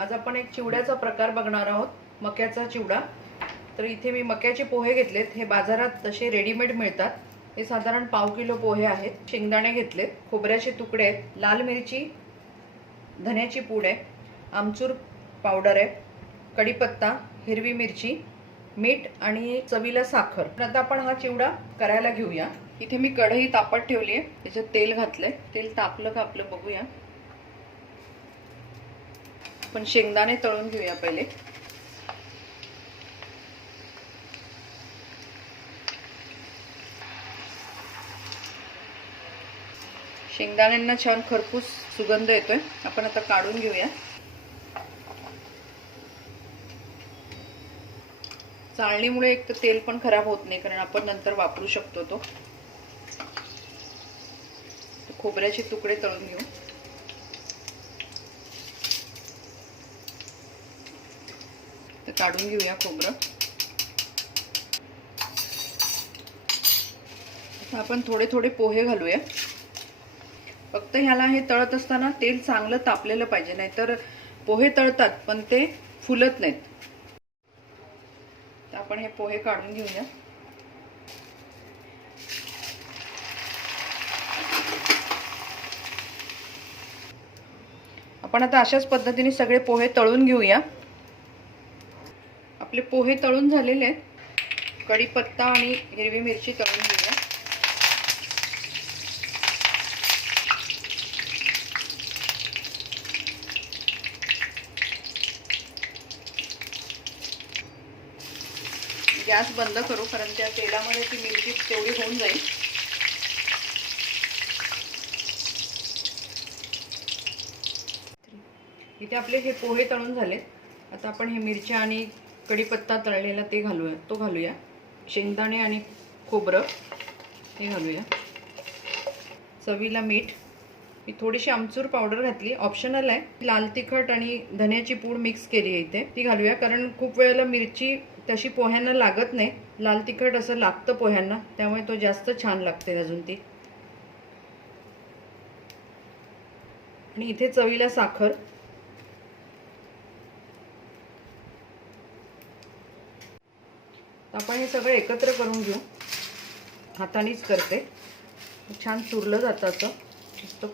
आज आपण एक चिवड्याचा प्रकार बघणार आहोत, मक्याचा चिवडा। तर इथे मी मक्याचे पोहे घेतलेत, हे बाजारात तसे रेडीमेड मिळतात। हे साधारण पाव किलो पोहे आहेत। शेंगदाणे घेतलेत, खोबऱ्याचे तुकडे आहेत, लाल मिरची, धन्याची पूड आहे, आमचूर पावडर आहे, कढीपत्ता, हिरवी मिरची, मीठ आणि चवीला साखर। तर आता आपण हा चिवडा करायला घेऊया। इथे मी कढई तापत ठेवली आहे, त्याच्यात तेल घातलंय। तेल तापलं का आपलं बघूया। पण शेंगदाणे तळून घेऊया पहिले। शेंगदाण्यांना छान खरपूस सुगंध येतोय। आपण आता काढून घेऊया। चाळणीमुळे एक तर तेल पण खराब होत नाही, कारण आपण नंतर वापरू शकतो तो। खोबऱ्याचे तुकडे तळून घेऊ। तर काढून घेऊया खोबरं। आपण थोडे थोडे पोहे घालूया। फक्त ह्याला हे तळत असताना तेल चांगलं तापलेलं पाहिजे, नाहीतर पोहे तळतात पण ते फुलत नाहीत। तर आपण हे पोहे काढून घेऊया। आपण आता अशाच पद्धतीने सगळे पोहे तळून घेऊया। आपले पोहे तळून झालेले आहेत। कढीपत्ता आणि हिरवी मिरची तळून घेऊया। गॅस बंद करू, कारण त्या तेलामध्ये ती मिरची तेवढी होऊन जाईल। इथे आपले हे पोहे तळून झाले। आता आपण हे मिरची आणि कढीपत्ता तळलेला ते घालूया। शेंगदाणे आणि खोबरं हे घालूया। चवीला मीठ, मी थोडीशी आमचूर पावडर घातली, ऑप्शनल आहे। लाल तिखट आणि धन्याची पूड मिक्स केली आहे इथे, ती घालूया। कारण खूप वेळेला मिरची तशी पोह्यांना लागत नाही, लाल तिखट असं लागतं पोह्यांना, त्यामुळे तो जास्त छान लागते अजून ती। आणि इथे चवीला साखर। आपण हे सगळं एकत्र करून घेऊ। हातानेच करते, छान चुरलं जातं असं मस्त।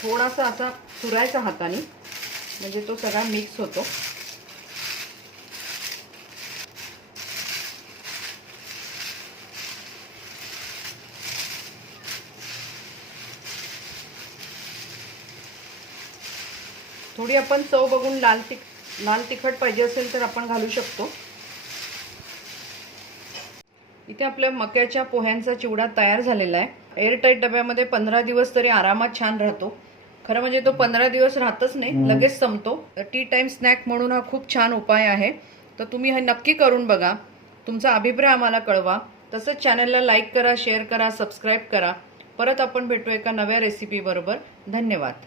थोडासा असा चुरायचा हाताने, म्हणजे तो सगळा मिक्स होतो। थोडी आपण चव बघून लाल तिखट पाहिजे असेल तर आपण घालू शकतो। इथे आपल्या मक्याच्या पोह्यांचा चिवडा तयार झालेला आहे। एअरटाईट डब्यामध्ये 15 दिवस तरी आरामात छान राहतो। खरं म्हणजे तो 15 दिवस राहतच नाही, लगेच संपतो। टी टाइम स्नॅक म्हणून हा खूप छान उपाय आहे। तर तुम्ही हे नक्की करून बघा, तुमचा अभिप्राय आम्हाला कळवा। तसंच चॅनलला लाईक करा, शेअर करा, सबस्क्राईब करा। परत आपण भेटू एका नव्या रेसिपी बरोबर। धन्यवाद।